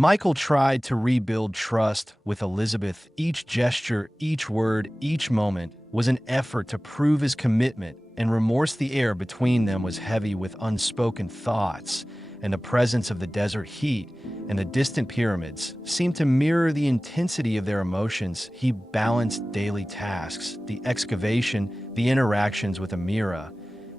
Michael tried to rebuild trust with Elizabeth. Each gesture, each word, each moment was an effort to prove his commitment, and remorse. The air between them was heavy with unspoken thoughts, and the presence of the desert heat and the distant pyramids seemed to mirror the intensity of their emotions. He balanced daily tasks, the excavation, the interactions with Amira,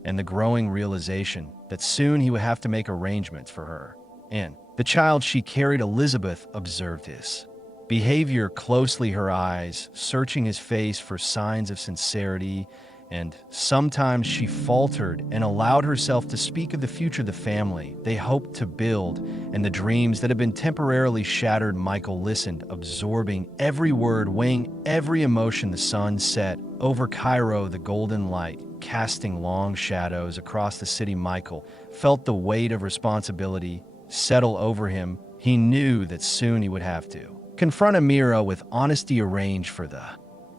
and the growing realization that soon he would have to make arrangements for her. And the child she carried. Elizabeth observed his behavior closely, her eyes searching his face for signs of sincerity, and sometimes she faltered and allowed herself to speak of the future the family they hoped to build and the dreams that had been temporarily shattered. Michael listened, absorbing every word, weighing every emotion. The sun set over Cairo, the golden light casting long shadows across the city. Michael felt the weight of responsibility settle over him. He knew that soon he would have to confront Amira with honesty, arrange for the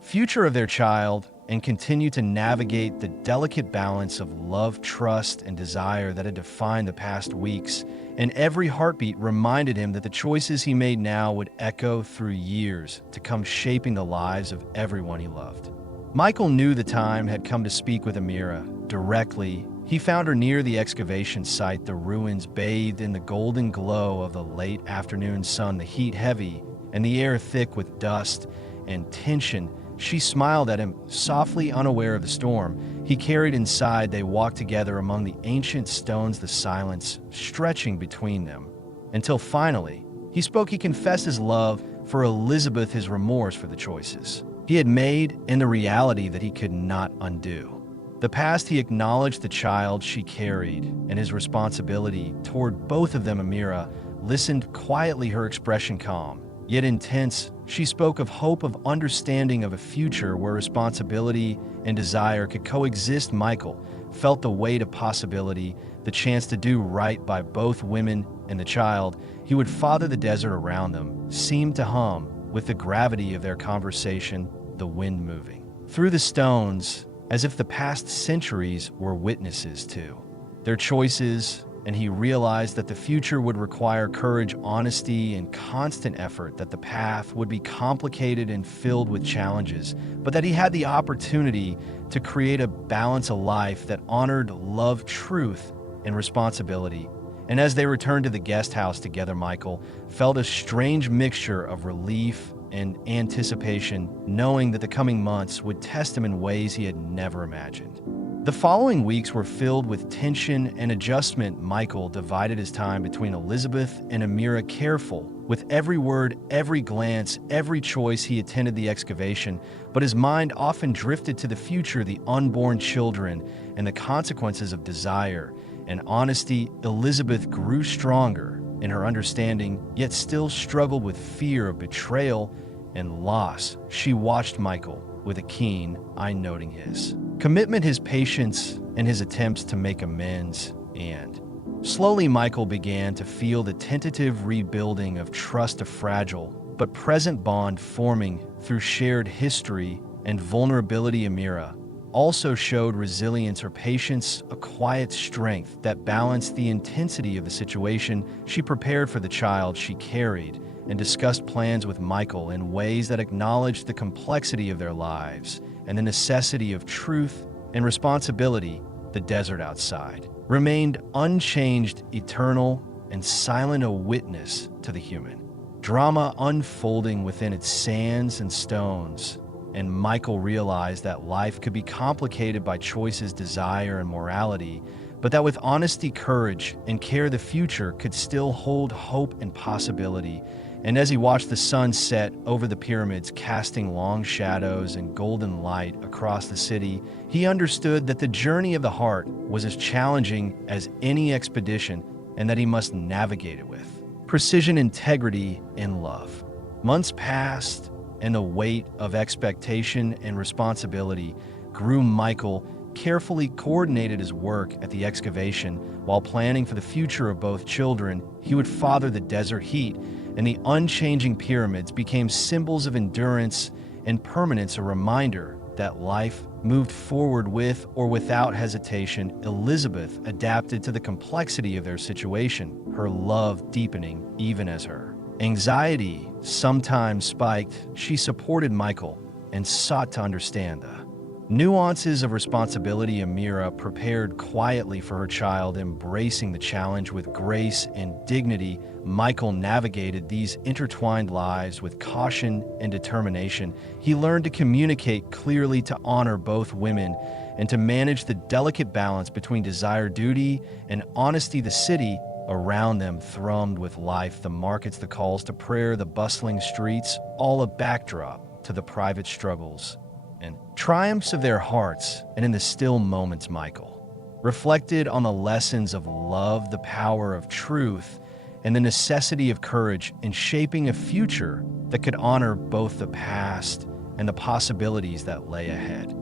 future of their child, and continue to navigate the delicate balance of love, trust, and desire that had defined the past weeks. And every heartbeat reminded him that the choices he made now would echo through years to come, shaping the lives of everyone he loved. Michael knew the time had come to speak with Amira directly. He found her near the excavation site, the ruins bathed in the golden glow of the late afternoon sun, the heat heavy and the air thick with dust and tension. She smiled at him, softly unaware of the storm he carried inside. They walked together among the ancient stones, the silence stretching between them, until finally he spoke. He confessed his love for Elizabeth, his remorse for the choices he had made, and the reality that he could not undo. The past. He acknowledged the child she carried and his responsibility toward both of them. Amira listened quietly, her expression calm yet intense. She spoke of hope, of understanding, of a future where responsibility and desire could coexist. Michael felt the weight of possibility, the chance to do right by both women and the child he would father. The desert around them seemed to hum with the gravity of their conversation, the wind moving through the stones as if the past centuries were witnesses to their choices. And he realized that the future would require courage, honesty, and constant effort, that the path would be complicated and filled with challenges, but that he had the opportunity to create a balance, a life that honored love, truth, and responsibility. And as they returned to the guest house together, Michael felt a strange mixture of relief and anticipation, knowing that the coming months would test him in ways he had never imagined. The following weeks were filled with tension and adjustment. Michael divided his time between Elizabeth and Amira, careful with every word, every glance, every choice. He attended the excavation, but his mind often drifted to the future, the unborn children, and the consequences of desire and honesty. Elizabeth grew stronger in her understanding, yet still struggled with fear of betrayal and loss. She watched Michael with a keen eye, noting his commitment, his patience, and his attempts to make amends. And slowly Michael began to feel the tentative rebuilding of trust, a fragile but present bond forming through shared history and vulnerability. Amira also showed resilience, her patience, a quiet strength that balanced the intensity of the situation. She prepared for the child she carried and discussed plans with Michael in ways that acknowledged the complexity of their lives and the necessity of truth and responsibility. The desert outside remained unchanged, eternal, and silent, a witness to the human drama unfolding within its sands and stones. And Michael realized that life could be complicated by choices, desire, and morality, but that with honesty, courage, and care, the future could still hold hope and possibility. And as he watched the sun set over the pyramids, casting long shadows and golden light across the city, he understood that the journey of the heart was as challenging as any expedition, and that he must navigate it with precision, integrity, and love. Months passed, and the weight of expectation and responsibility grew. Michael carefully coordinated his work at the excavation while planning for the future of both children he would father. The desert heat and the unchanging pyramids became symbols of endurance and permanence, a reminder that life moved forward with or without hesitation. Elizabeth adapted to the complexity of their situation, her love deepening even as her Anxiety sometimes spiked. She supported Michael and sought to understand the nuances of responsibility. Amira prepared quietly for her child, embracing the challenge with grace and dignity. Michael navigated these intertwined lives with caution and determination. He learned to communicate clearly, to honor both women, and to manage the delicate balance between desire, duty, and honesty. The city around them thrummed with life, the markets, the calls to prayer, the bustling streets, all a backdrop to the private struggles and triumphs of their hearts. And in the still moments, Michael reflected on the lessons of love, the power of truth, and the necessity of courage in shaping a future that could honor both the past and the possibilities that lay ahead.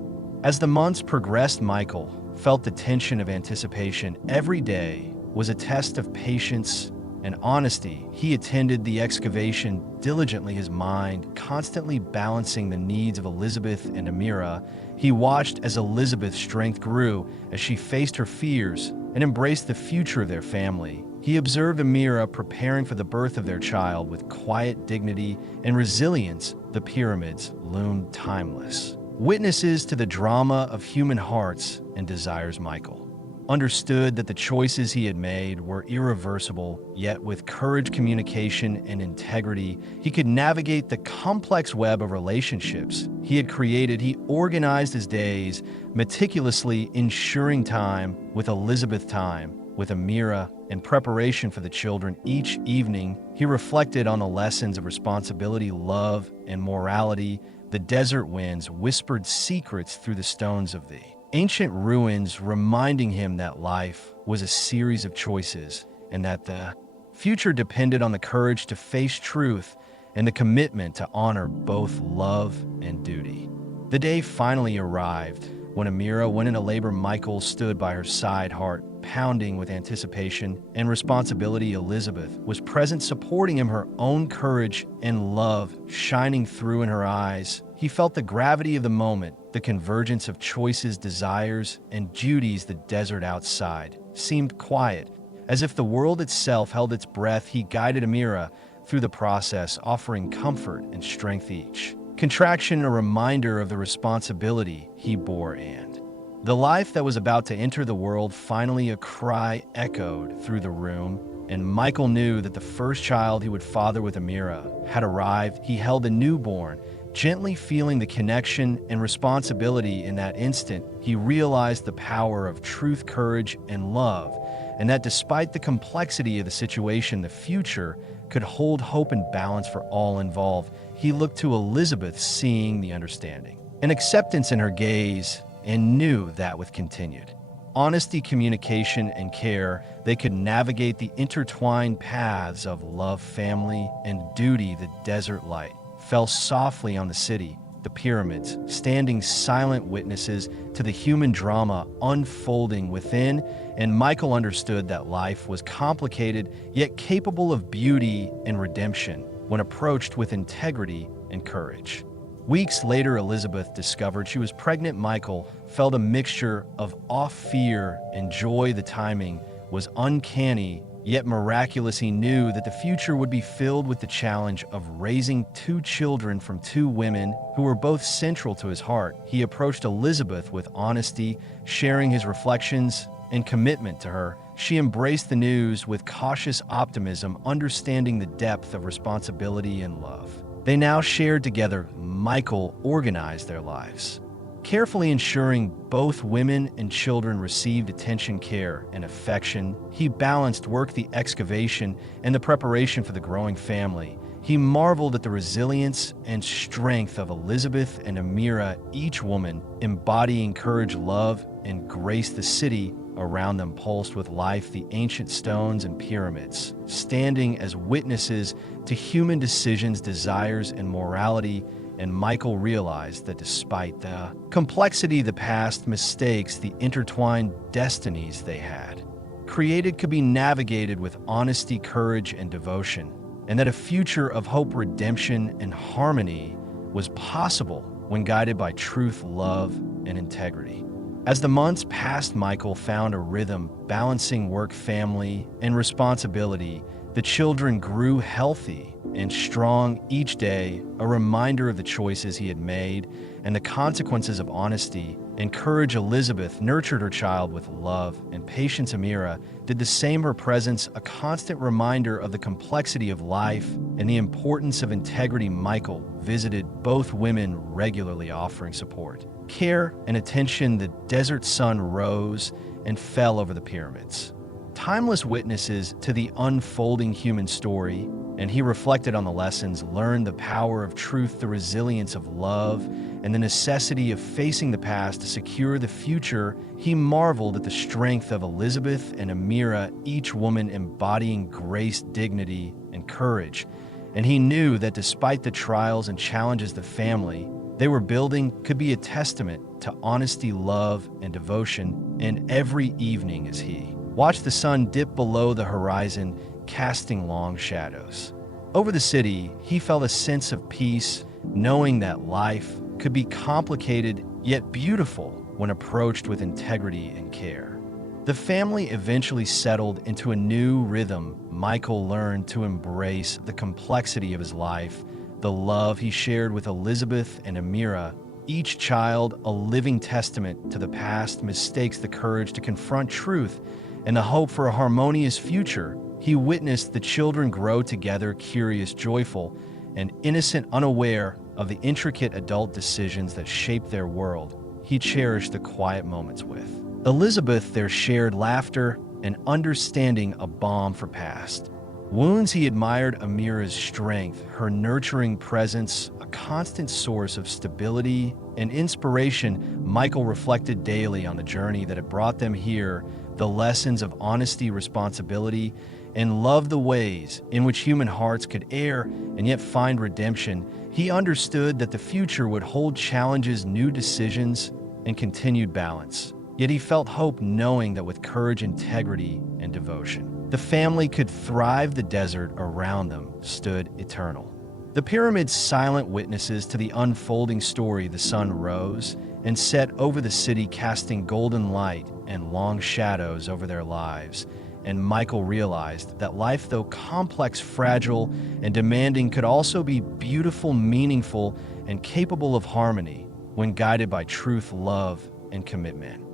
As the months progressed, Michael felt the tension of anticipation. Every day was a test of patience and honesty. He attended the excavation diligently, his mind constantly balancing the needs of Elizabeth and Amira. He watched as Elizabeth's strength grew as she faced her fears and embraced the future of their family. He observed Amira preparing for the birth of their child with quiet dignity and resilience. The pyramids loomed timeless, witnesses to the drama of human hearts and desires. Michael understood that the choices he had made were irreversible, yet with courage, communication, and integrity, he could navigate the complex web of relationships he had created. He organized his days meticulously, ensuring time with Elizabeth, time with Amira, and preparation for the children. Each evening, he reflected on the lessons of responsibility, love, and morality. The desert winds whispered secrets through the stones of the ancient ruins, reminding him that life was a series of choices and that the future depended on the courage to face truth and the commitment to honor both love and duty. The day finally arrived. When Amira went into labor, Michael stood by her side, heart pounding with anticipation and responsibility. Elizabeth was present, supporting him, her own courage and love shining through in her eyes. He felt the gravity of the moment, the convergence of choices, desires, and duties. The desert outside seemed quiet, as if the world itself held its breath. He guided Amira through the process, offering comfort and strength. Each contraction a reminder of the responsibility he bore and the life that was about to enter the world. Finally, a cry echoed through the room, and Michael knew that the first child he would father with Amira had arrived. He held the newborn, gently feeling the connection and responsibility. In that instant, he realized the power of truth, courage, and love, and that despite the complexity of the situation, the future could hold hope and balance for all involved. He looked to Elizabeth, seeing the understanding and acceptance in her gaze, and knew that with continued honesty, communication, and care, they could navigate the intertwined paths of love, family, and duty. The desert light fell softly on the city, the pyramids standing silent witnesses to the human drama unfolding within, and Michael understood that life was complicated yet capable of beauty and redemption when approached with integrity and courage. Weeks later, Elizabeth discovered she was pregnant. Michael felt a mixture of awe, fear, and joy. The timing was uncanny, yet miraculous. He knew that the future would be filled with the challenge of raising two children from two women who were both central to his heart. He approached Elizabeth with honesty, sharing his reflections and commitment to her. She embraced the news with cautious optimism, understanding the depth of responsibility and love they now shared together. Michael organized their lives, carefully ensuring both women and children received attention, care, and affection. He balanced work, the excavation, and the preparation for the growing family. He marveled at the resilience and strength of Elizabeth and Amira, each woman embodying courage, love, and grace. The city around them pulsed with life, the ancient stones and pyramids standing as witnesses to human decisions, desires, and morality. And Michael realized that despite the complexity, the past mistakes, the intertwined destinies they had created could be navigated with honesty, courage, and devotion, and that a future of hope, redemption, and harmony was possible when guided by truth, love, and integrity. As the months passed, Michael found a rhythm, balancing work, family, and responsibility. The children grew healthy and strong each day, a reminder of the choices he had made and the consequences of honesty and courage. Elizabeth nurtured her child with love, and patience. Amira did the same, her presence a constant reminder of the complexity of life and the importance of integrity. Michael visited both women regularly, offering support, care, and attention. The desert sun rose and fell over the pyramids, timeless witnesses to the unfolding human story, and he reflected on the lessons learned, the power of truth, the resilience of love, and the necessity of facing the past to secure the future. He marveled at the strength of Elizabeth and Amira, each woman embodying grace, dignity, and courage. And he knew that despite the trials and challenges the family they were building could be a testament to honesty, love, and devotion. And every evening as he watched the sun dip below the horizon, casting long shadows over the city, he felt a sense of peace, knowing that life could be complicated yet beautiful when approached with integrity and care. The family eventually settled into a new rhythm. Michael learned to embrace the complexity of his life, the love he shared with Elizabeth and Amira, each child a living testament to the past mistakes, the courage to confront truth, and the hope for a harmonious future. He witnessed the children grow together, curious, joyful, and innocent, unaware of the intricate adult decisions that shaped their world. He cherished the quiet moments with Elizabeth, their shared laughter and understanding, a balm for past wounds. He admired Amira's strength, her nurturing presence, a constant source of stability and inspiration. Michael reflected daily on the journey that had brought them here, the lessons of honesty, responsibility, and love, the ways in which human hearts could err and yet find redemption. He understood that the future would hold challenges, new decisions, and continued balance. Yet he felt hope, knowing that with courage, integrity, and devotion, the family could thrive. The desert around them stood eternal, the pyramids silent witnesses to the unfolding story. The sun rose and set over the city, casting golden light and long shadows over their lives. And Michael realized that life, though complex, fragile, and demanding, could also be beautiful, meaningful, and capable of harmony when guided by truth, love, and commitment.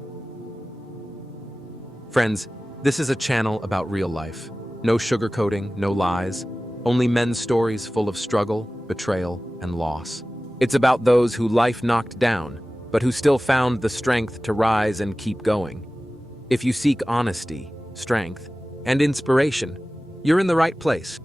Friends, this is a channel about real life. No sugarcoating, no lies, only men's stories full of struggle, betrayal, and loss. It's about those who life knocked down, but who still found the strength to rise and keep going. If you seek honesty, strength, and inspiration, you're in the right place.